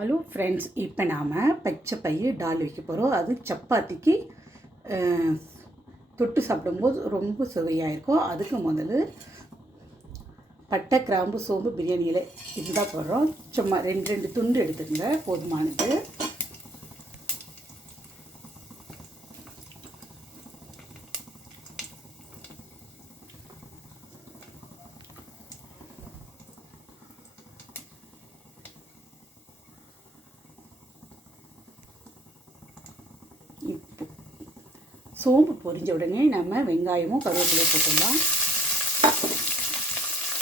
Hello friends, இப்போ நாம் பச்சை பயிறு டால் வைக்க போகிறோம். அது சப்பாத்திக்கு தொட்டு சாப்பிடும்போது ரொம்ப சுவையாக இருக்கும். அதுக்கு முதல்ல பட்டை, கிராம்பு, சோம்பு, பிரியாணி இலை இதுதான் போடுறோம். சும்மா ரெண்டு துண்டு எடுத்துக்கங்க, போதுமானது. சோம்பு பொரிஞ்ச உடனே நம்ம வெங்காயமும் கருவேப்பிலையும் போட்டுடலாம்.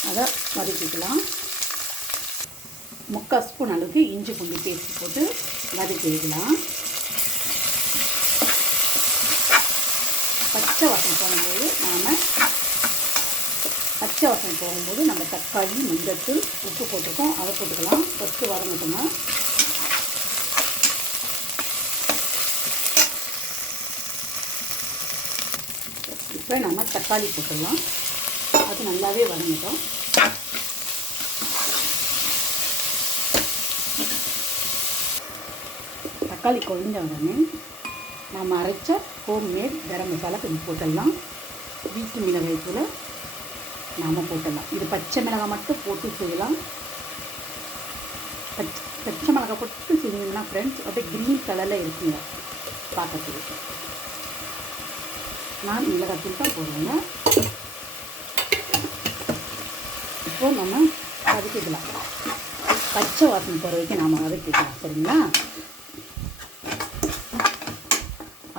அதை வதக்கிக்கலாம். 3/4 ஸ்பூன் அளவுக்கு இஞ்சி பூண்டு பேஸ்ட் போட்டு வதக்கிக்கலாம். பச்சை வாசனை போகும்போது நம்ம தக்காளி, மஞ்சள், உப்பு போட்டிருக்கோம், அதை போட்டுக்கலாம். ஃபஸ்ட்டு வதங்கட்டுங்க. இப்போ நம்ம தக்காளி போட்டுடலாம். அது நல்லாவே வதங்கட்டும். தக்காளி குழஞ்ச உடனே நாம் அரைச்ச ஹோம்மேட் கரம் மசாலா கொஞ்சம் போட்டுடலாம். வீட்டு மிளகாய் தூளை நாம் போட்டுடலாம். இது பச்சை மிளகாய் மட்டும் போட்டு செய்யலாம். பச்சை மிளகாய் போட்டு செஞ்சீங்கன்னா ஃப்ரெண்ட்ஸ் அப்படியே க்ரீன் கலரில் இருக்குங்க பார்க்கறதுக்கு. நான் மிளகாத்தூள் தான் போடுவேங்க. இப்போ நம்ம வதக்கிக்கலாம். பச்சை வாசனை போகிற வரைக்கும் நாம் வதக்கிக்கலாம். சரிங்களா?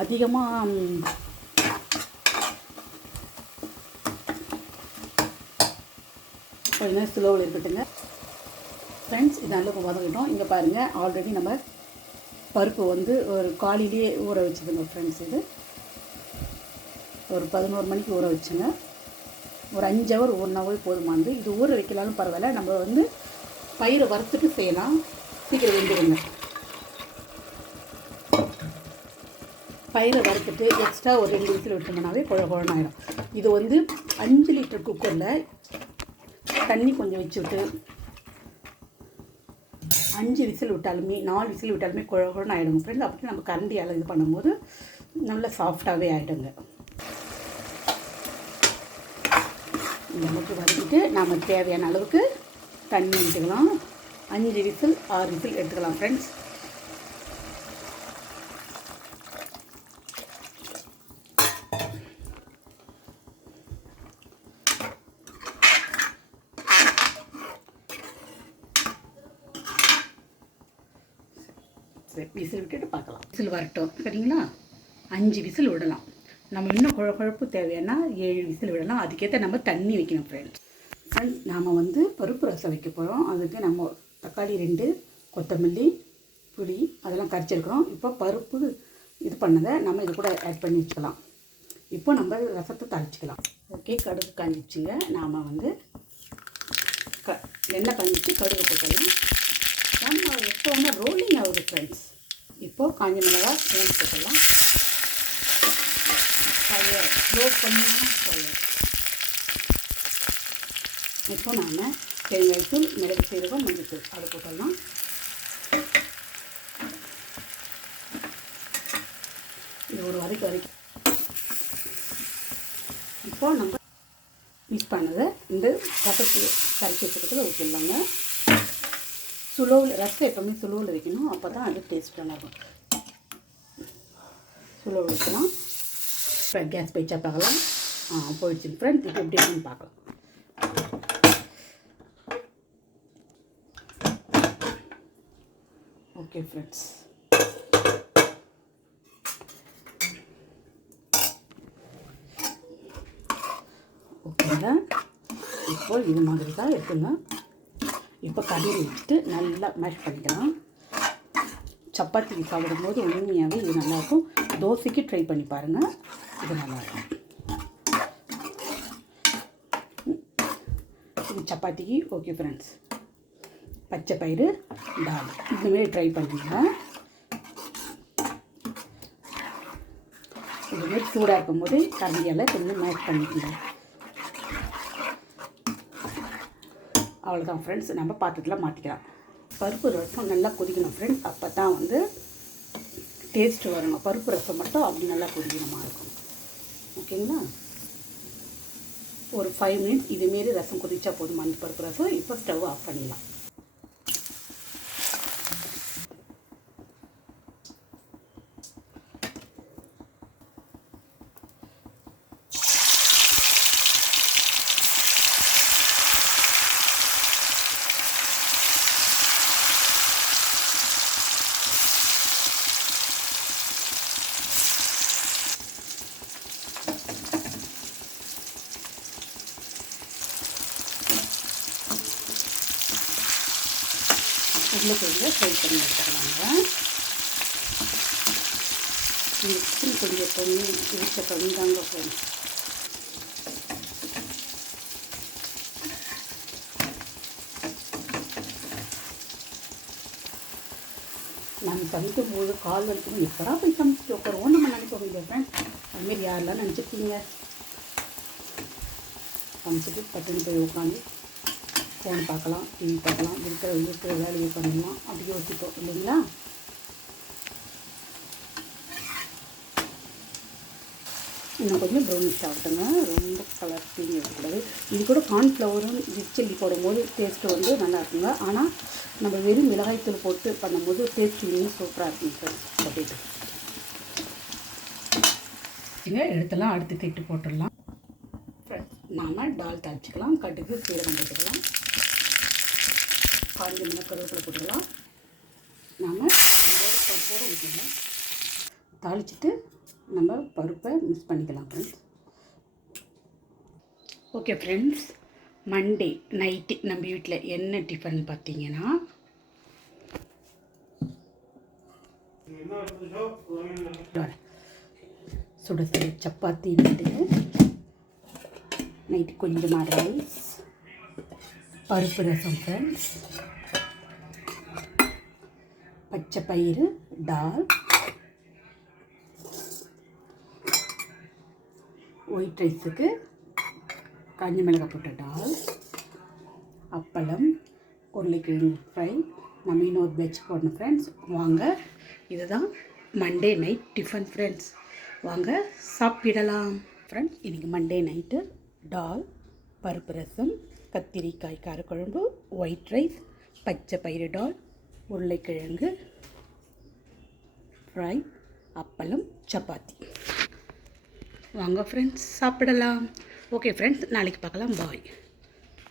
அதிகமாக கொஞ்சம் ஸ்லோவில் இருக்கட்டுங்க ஃப்ரெண்ட்ஸ். இது நல்லா வதக்கிட்டோம். இங்கே பாருங்கள், ஆல்ரெடி நம்ம பருப்பு வந்து ஒரு காலையிலேயே ஊற வச்சுதுங்க ஃப்ரெண்ட்ஸ். இது ஒரு 11 மணிக்கு ஊற வச்சுங்க. ஒரு 5 ஹவர் 1 ஹவர் போதுமானது. இது ஊற வைக்கலாலும் பரவாயில்ல. நம்ம வந்து பயிரை வறுத்துட்டு செய்யலாம். சீக்கிரம் வெந்துடுங்க. பயிரை வறுத்துட்டு எக்ஸ்ட்ரா ஒரு 2 விசில் விட்டோம்னாவே குழன்னு ஆகிடும். இது வந்து 5 லிட்டர் குக்கரில் தண்ணி கொஞ்சம் வச்சுவிட்டு 5 விசில் விட்டாலுமே 4 விசில் விட்டாலுமே குழன்னு ஆகிடுங்க ஃப்ரெண்ட்ஸ். அப்படி நம்ம கரண்டியால் இது பண்ணும்போது நல்லா சாஃப்டாகவே ஆகிடுங்க. இந்த மட்டும் வதக்கிட்டு நாம் தேவையான அளவுக்கு தண்ணி எடுத்துக்கலாம். 5 விசில் 6 விசில் எடுத்துக்கலாம் ஃப்ரெண்ட்ஸ். விசில் விட்டுட்டு பார்க்கலாம். விசில் வரட்டும். சரிங்களா? 5 விசில் விடலாம். நம்ம இன்னும் குழப்பு தேவையான 7 விசில் விடலாம். அதுக்கேற்ற நம்ம தண்ணி வைக்கணும் ஃப்ரெண்ட்ஸ். நாம் வந்து பருப்பு ரசம் வைக்க போகிறோம். அதுக்கு நம்ம தக்காளி 2, கொத்தமல்லி, புளி அதெல்லாம் கரைச்சிருக்கிறோம். இப்போ பருப்பு இது பண்ணதை நம்ம இது கூட ஆட் பண்ணி வச்சுக்கலாம். இப்போ நம்ம ரசத்தை தாளிச்சிக்கலாம். ஓகே, கடுகு காஞ்சிச்சுங்க. நாம் வந்து எண்ணெய் காஞ்சிச்சு, கடுகு போட்டலாம். நம்ம எப்போவுமே ரோலிங் ஆகுது ஃப்ரெண்ட்ஸ். இப்போது காஞ்ச மிளகாய் போட்டுக்கலாம். ஸ்லோ பண்ணால் போதும். இப்போ நாம் தேங்காய்த்தூள், மிளகு சீரகம், மஞ்சள் அதை போட்டுடலாம். இது ஒரு வரைக்கும் இப்போ நம்ம மிக்ஸ் பண்ணதை இந்த ரசத்தை கரைச்சி வச்சுக்கிறதுல ஊற்றிடலாங்க. ரசம் எப்போவுமே சுலோவில் வைக்கணும். அப்போ தான் அது டேஸ்ட் நல்லாயிருக்கும். சுலோவில் வைக்கலாம். இப்போ கேஸ் போயிச்சா பார்க்கலாம். போயிடுச்சு ஃப்ரெண்ட்ஸ். இப்போ எப்படி இருக்குன்னு பார்க்கலாம். ஓகே ஃப்ரெண்ட்ஸ், ஓகேங்க. இப்போ இது மாதிரி தான் இருக்குங்க. இப்போ கடையில் வச்சுட்டு நல்லா மேஷ் பண்ணிக்கலாம். சப்பாத்திக்கு சாப்பிடும்போது உண்மையாகவே இது நல்லாயிருக்கும். தோசைக்கு ட்ரை பண்ணி பாருங்கள், இது நல்லாயிருக்கும். இது சப்பாத்திக்கு ஓகே ஃப்ரெண்ட்ஸ். பச்சை பயிறு டால் இதுமாரி ட்ரை பண்ணுங்க. இதுமாரி சூடாக இருக்கும்போது கரண்டியால் கொஞ்சம் மேஷ் பண்ணிக்கலாம். அவ்வளோதான் ஃப்ரெண்ட்ஸ். நம்ம பாத்திரத்தில் மாற்றிக்கலாம். பருப்பு ரசம் நல்லா கொதிக்கணும் ஃப்ரெண்ட்ஸ். அப்போ தான் வந்து டேஸ்ட்டு வரணும். பருப்பு ரசம் மட்டும் அப்படி நல்லா கொதிக்கணுமா இருக்கும். ஓகேங்களா? ஒரு 5 மினிட்ஸ் இதுமாரி ரசம் கொதிச்சா போதும் அந்த பருப்பு ரசம். இப்போ ஸ்டவ் ஆஃப் பண்ணிடலாம். உருளைக்கிழங்க ஃப்ரை பண்ணி வச்சுக்கலாங்க. மிக்ஸி கொஞ்சம் தண்ணி ஊற்ற தண்ணி தாங்க ஃப்ரெண்ட்ஸ். நம்ம சமைக்கும் போது கால் வலிக்கணும், எப்படா போய் சமைச்சிட்டு உட்காருவோம் நம்ம நினைப்போம் இல்லையா ஃப்ரெண்ட்ஸ். அதுமாரி யாரெல்லாம் நினச்சிருக்கீங்க? சமைச்சிட்டு பட்டுன்னு போய் உட்காந்து ஃபோன் பார்க்கலாம், டிவி பார்க்கலாம், இருக்கிற வேலையை பண்ணலாம் அப்படி யோசிப்போம் இல்லைங்களா? இன்னும் கொஞ்சம் ப்ரௌனிஷ் ஆகட்டுங்க. ரொம்ப கலர் தீனி இருக்கக்கூடாது. இது கூட கார்ன்ஃப்ளவரும் ரெட் சில்லி போடும்போது டேஸ்ட்டு வந்து நல்லா இருக்குங்க. ஆனால் நம்ம வெறும் மிளகாய்த்தூள் போட்டு பண்ணும்போது டேஸ்ட் இன்னும் சூப்பராக இருக்குங்க ஃப்ரெண்ட்ஸ். பொட்டேட்டோ எடுத்துலாம் அடுத்து திட்டு போட்டுடலாம் ஃப்ரெண்ட்ஸ். நாம் டால் தாளிச்சிக்கலாம். கடுகு சீரகம் போட்டுக்கலாம். காய்ஞ்ச மிளகாய் கருவேப்பிலை போட்டுக்கலாம். நாம் பருப்போடு ஊற்றிக்கலாம். தாளிச்சிட்டு நம்ம பருப்பை மிக்ஸ் பண்ணிக்கலாம் friends. Okay friends, Monday night நம்ம வீட்டில் என்ன டிஃபன் பார்த்தீங்கன்னா சுட சுட சப்பாத்தி, நைட்டு கொஞ்சமாக ரைஸ், பருப்பு ரசம் ஃப்ரெண்ட்ஸ், பச்சை பயிறு டால், ஒயிட் ரைஸுக்கு காஞ்ச மிளகாய் போட்ட டால், அப்பளம், உருளைக்கிழங்கு ஃப்ரை. நம்ம இன்னொரு வெஜ் போடணும் ஃப்ரெண்ட்ஸ். வாங்க, இதுதான் மண்டே நைட் டிஃபன் ஃப்ரெண்ட்ஸ். வாங்க சாப்பிடலாம் ஃப்ரெண்ட்ஸ். இன்றைக்கி மண்டே நைட்டு டால், பருப்பு ரசம், கத்திரிக்காய் காரக்குழம்பு, ஒயிட் ரைஸ், பச்சை பயிறு டால், உருளைக்கிழங்கு ஃப்ரை, அப்பளம், சப்பாத்தி. வாங்க ஃப்ரெண்ட்ஸ் சாப்பிடலாம். ஓகே ஃப்ரெண்ட்ஸ், நாளைக்கு பார்க்கலாம். பாய்.